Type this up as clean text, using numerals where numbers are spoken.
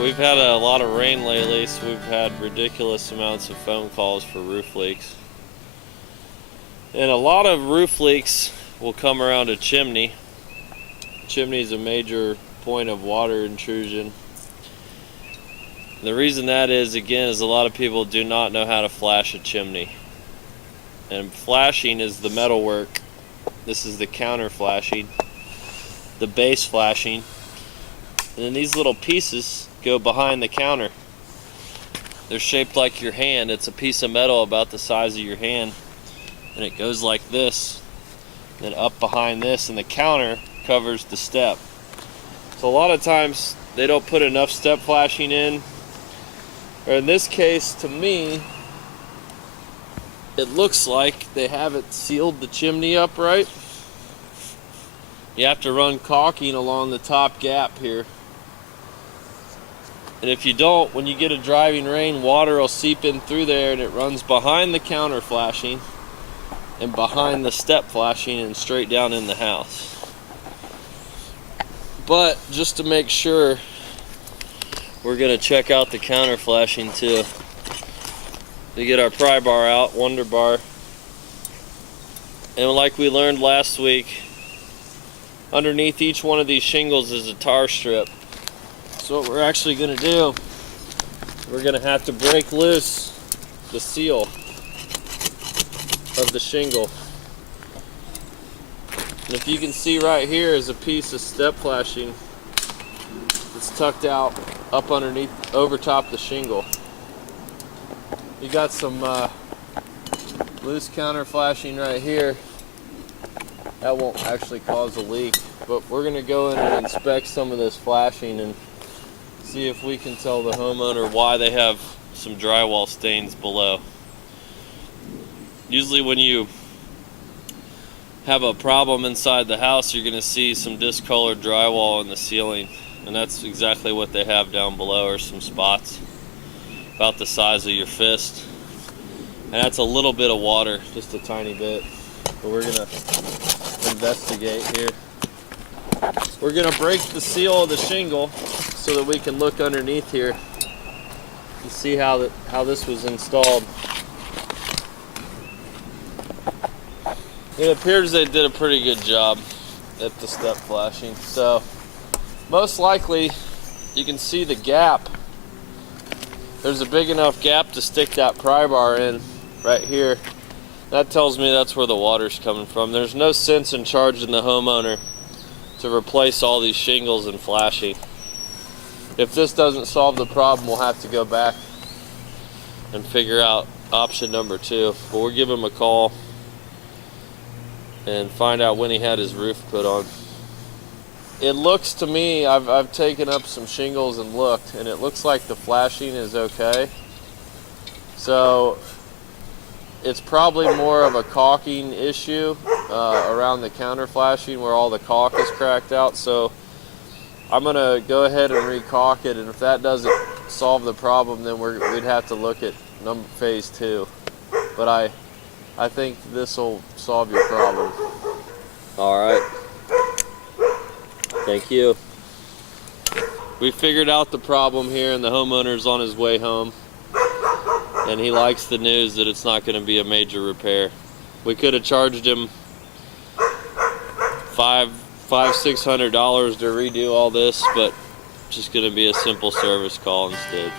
We've had a lot of rain lately, so we've had ridiculous amounts of phone calls for roof leaks. And a lot of roof leaks will come around a chimney. Chimney is a major point of water intrusion. The reason that is, again, is a lot of people do not know how to flash a chimney. And flashing is the metal work. This is the counter flashing, the base flashing. And then these little pieces go behind the counter. They're shaped like your hand. It's a piece of metal about the size of your hand, and it goes like this, then up behind this, and the counter covers the step. So a lot of times they don't put enough step flashing in, or in this case, to me, it looks like they haven't sealed the chimney up right. You have to run caulking along the top gap here. And if you don't, when you get a driving rain, water will seep in through there, and it runs behind the counter flashing and behind the step flashing and straight down in the house. But just to make sure, we're going to check out the counter flashing too. We get our pry bar out, wonder bar. And like we learned last week, underneath each one of these shingles is a tar strip. So what we're actually going to do, we're going to have to break loose the seal of the shingle. And if you can see right here is a piece of step flashing that's tucked out up underneath, over top the shingle. You got some loose counter flashing right here. That won't actually cause a leak, but we're going to go in and inspect some of this flashing and see if we can tell the homeowner why they have some drywall stains below. Usually when you have a problem inside the house, you're going to see some discolored drywall in the ceiling, and that's exactly what they have down below, are some spots about the size of your fist. And that's a little bit of water, just a tiny bit. But we're going to investigate here. We're going to break the seal of the shingle so that we can look underneath here and see how this was installed. It appears they did a pretty good job at the step flashing. So most likely you can see the gap. There's a big enough gap to stick that pry bar in right here. That tells me that's where the water's coming from. There's no sense in charging the homeowner to replace all these shingles and flashing. If this doesn't solve the problem, we'll have to go back and figure out option number 2. But we'll give him a call and find out when he had his roof put on. It looks to me, I've taken up some shingles and looked, and it looks like the flashing is okay. So it's probably more of a caulking issue around the counter flashing where all the caulk is cracked out. So I'm going to go ahead and re-caulk it, and if that doesn't solve the problem, then we'd have to look at phase 2. But I think this will solve your problem. All right. Thank you. We figured out the problem here, and the homeowner's on his way home. And he likes the news that it's not going to be a major repair. We could have charged him $600 to redo all this, but just going to be a simple service call instead.